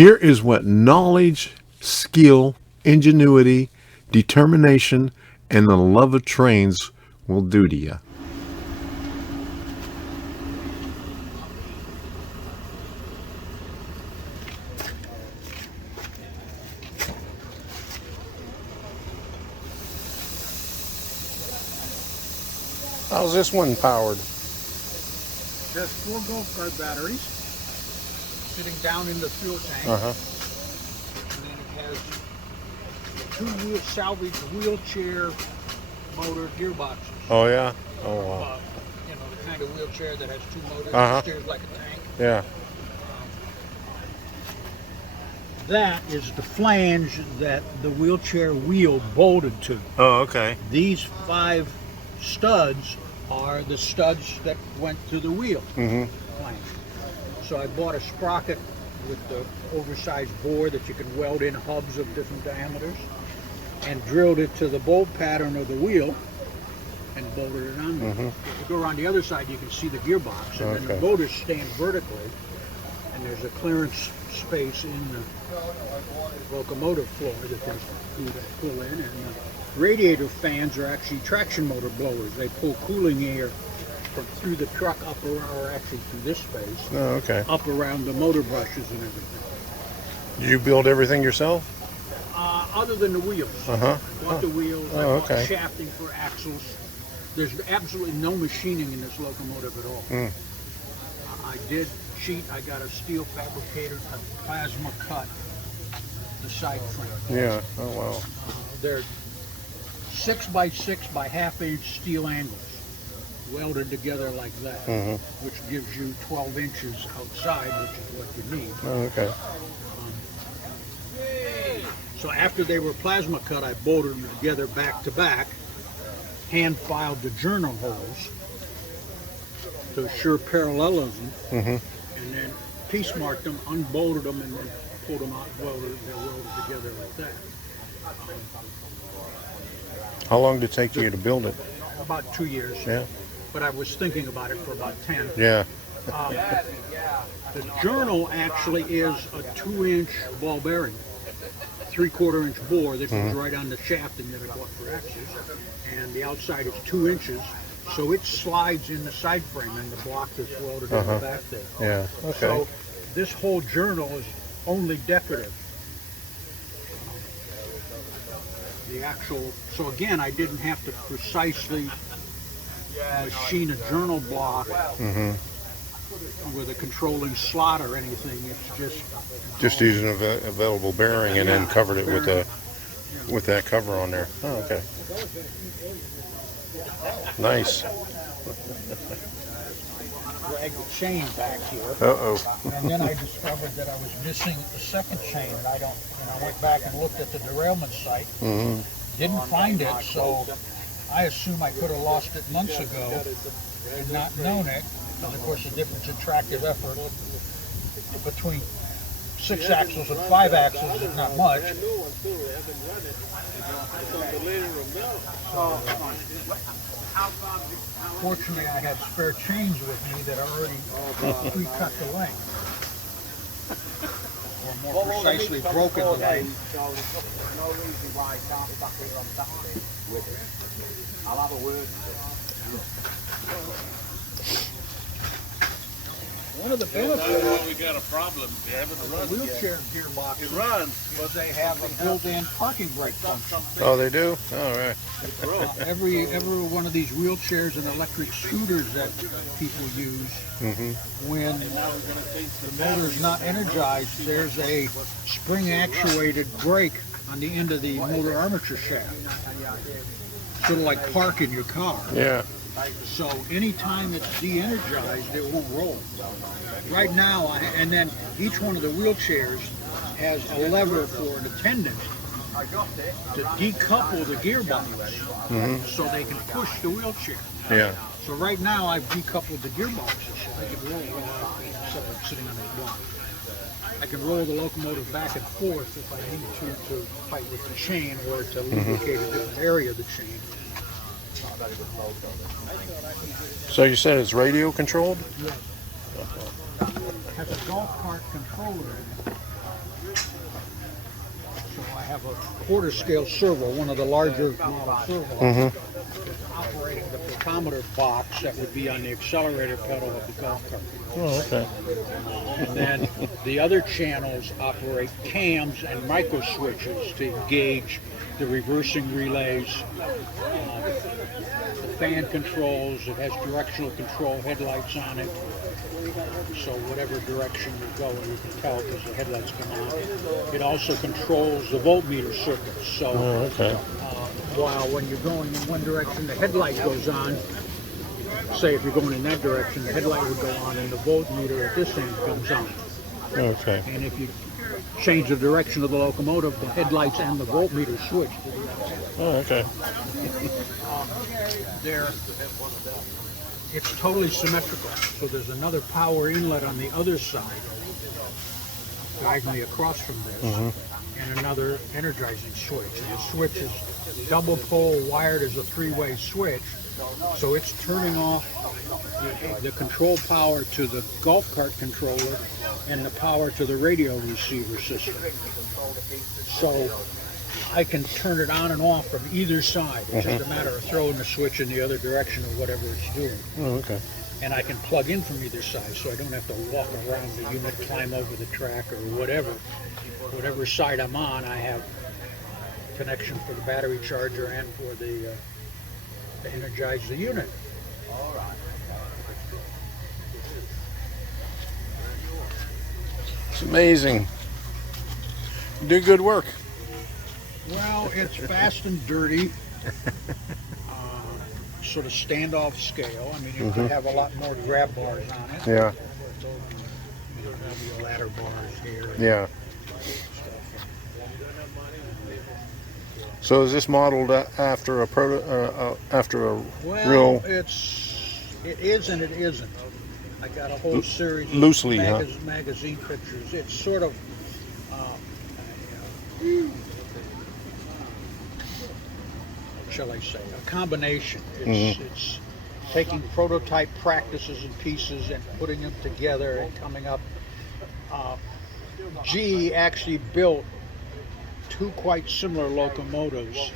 Here is what knowledge, skill, ingenuity, determination, and the love of trains will do to you. How's this one powered? There's 4 golf cart batteries sitting down in the fuel tank. And then it has 2 salvage wheelchair motor gearboxes. Oh yeah? Oh wow. You know, the kind of wheelchair that has 2 motors and steers like a tank. Yeah. That is the flange that the wheelchair wheel bolted to. Oh, okay. These 5 studs are the studs that went to the wheel flange. So I bought a sprocket with the oversized bore that you can weld in hubs of different diameters, and drilled it to the bolt pattern of the wheel and bolted it on there. If you go around the other side, you can see the gearbox, and then the motors stand vertically, and there's a clearance space in the locomotive floor that they pull in, and the radiator fans are actually traction motor blowers. They pull cooling air from through the truck up or actually through this space, up around the motor brushes and everything. Did you build everything yourself? Other than the wheels. I bought the wheels, I bought shafting for axles. There's absolutely no machining in this locomotive at all. I did sheet, I got a steel fabricator to plasma cut the side frame. Yeah, oh wow. They're 6 by 6 by ½ inch steel angles welded together like that, which gives you 12 inches outside, which is what you need. Oh, okay. So after they were plasma cut, I bolted them together back to back, hand filed the journal holes to assure parallelism, and then piece marked them, unbolted them, and then pulled them out, they're welded together like that. How long did it take you to build it? About 2 years. Yeah. But I was thinking about it for about 10. Yeah. The journal actually is a 2-inch ball bearing, 3/4 inch bore that goes right on the shafting that I bought for axles, and the outside is 2 inches, so it slides in the side frame, and the block is welded in the back there. Yeah. Okay. So this whole journal is only decorative. The actual, so again, I didn't have to precisely machine a journal block with a controlling slot or anything. It's just using an available bearing and then covered it with that cover on there. Oh, okay. Nice. Drag the chain back here. And then I discovered that I was missing the second chain, and I went back and looked at the derailment site. Didn't find it, so I assume I could have lost it months ago and not known it. And of course, the difference in tractive effort between 6 axles and 5 axles is not much. Fortunately, I had spare chains with me that already pre-cut the length, or more precisely broken the length. I'll have a word. One of the benefits we got a problem. of the wheelchair gearbox is they have a built-in parking brake function. Oh, they do? All right. Every one of these wheelchairs and electric scooters that people use, when the motor is not energized, there's a spring-actuated brake on the end of the motor armature shaft, sort of like parking your car. Yeah. So anytime it's de-energized, it won't roll. Right now, and then each one of the wheelchairs has a lever for an attendant to decouple the gearbox so they can push the wheelchair. Yeah. So right now, I've decoupled the gearboxes so they can roll instead of sitting on the block. I can roll the locomotive back and forth if I need to fight with the chain or to lubricate a different area of the chain. So you said it's radio controlled? Yes. It has a golf cart controller in it. have a quarter scale servo, one of the larger model servos, operating the photometer box that would be on the accelerator pedal of the golf cart. Oh, okay. And then the other channels operate cams and micro switches to engage the reversing relays, the fan controls. It has directional control headlights on it. So whatever direction you go, you can tell because the headlights come on. It also controls the voltmeter circuit. So while when you're going in one direction, the headlight goes on. Say if you're going in that direction, the headlight would go on and the voltmeter at this end comes on. Okay. And if you change the direction of the locomotive, the headlights and the voltmeter switch. Oh, okay. It's totally symmetrical. So there's another power inlet on the other side, diagonally across from this, and another energizing switch. And the switch is double pole wired as a three-way switch. So it's turning off the control power to the golf cart controller and the power to the radio receiver system. So I can turn it on and off from either side. It's just a matter of throwing the switch in the other direction or whatever it's doing. Oh, okay. And I can plug in from either side, so I don't have to walk around the unit, climb over the track or whatever. Whatever side I'm on, I have connection for the battery charger and for the to energize the unit. It's amazing. You do good work. Well, it's fast and dirty, sort of standoff scale. I mean, you could have a lot more grab bars on it. Yeah. You don't have your ladder bars here. Yeah. So is this modeled after a Well, real it is and it isn't. I got a whole series loosely, of magazine pictures. It's sort of what shall I say? A combination. It's taking prototype practices and pieces and putting them together and coming up. GE actually built two quite similar locomotives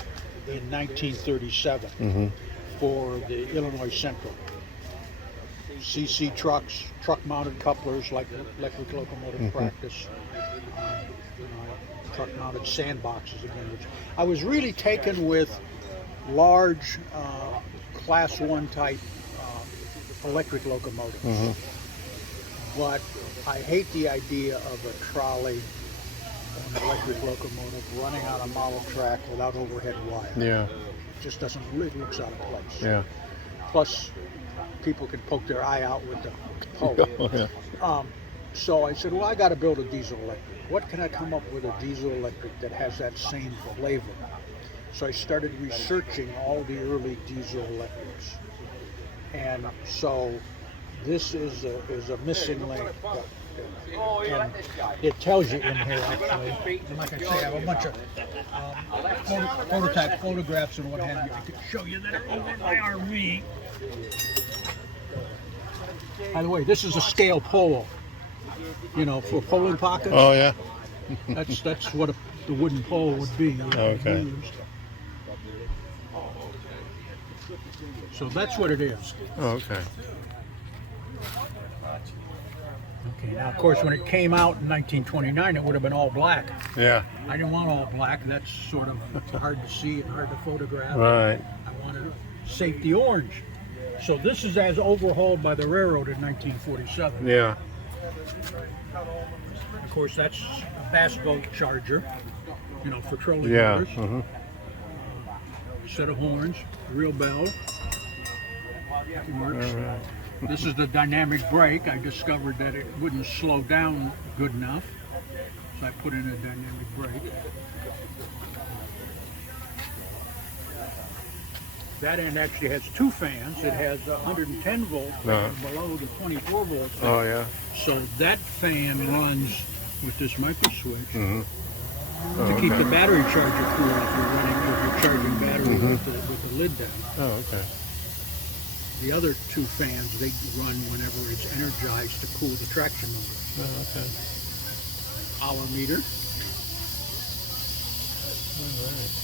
in 1937 for the Illinois Central. CC trucks, truck-mounted couplers like electric locomotive practice, truck-mounted sandboxes again. Which I was really taken with large Class 1 type electric locomotives, but I hate the idea of a trolley or an electric locomotive running on a model track without overhead wire. Yeah. It just doesn't, it looks out of place. Yeah. Plus, people can poke their eye out with the pole. So I said, well, I got to build a diesel electric. What can I come up with a diesel electric that has that same flavor? So I started researching all the early diesel electrics. And so this is a missing link. And it tells you in here, actually. And like I say, I have a bunch of prototype photographs and what have you. I could show you that are over in my RV. By the way, this is a scale pole, you know, for polling pockets. Oh, yeah. That's what the wooden pole would be. Okay. Used. So that's what it is. Oh, okay. Okay, now of course when it came out in 1929 it would have been all black. Yeah. I didn't want all black, that's sort of hard to see and hard to photograph. Right. I wanted safety orange. So this is as overhauled by the railroad in 1947. Yeah. Of course that's a bass boat charger, you know, for trolling Yeah. motors. Set of horns, real bell. It works. All right. This is the dynamic brake. I discovered that it wouldn't slow down good enough, so I put in a dynamic brake. That end actually has two fans. It has 110 volts below the 24 volts. Oh, yeah. So that fan runs with this micro switch to Oh, keep okay. the battery charger cool if you're charging battery with the lid down. Oh, okay. The other two fans, they run whenever it's energized to cool the traction motor. Oh, okay. Hour meter. All right.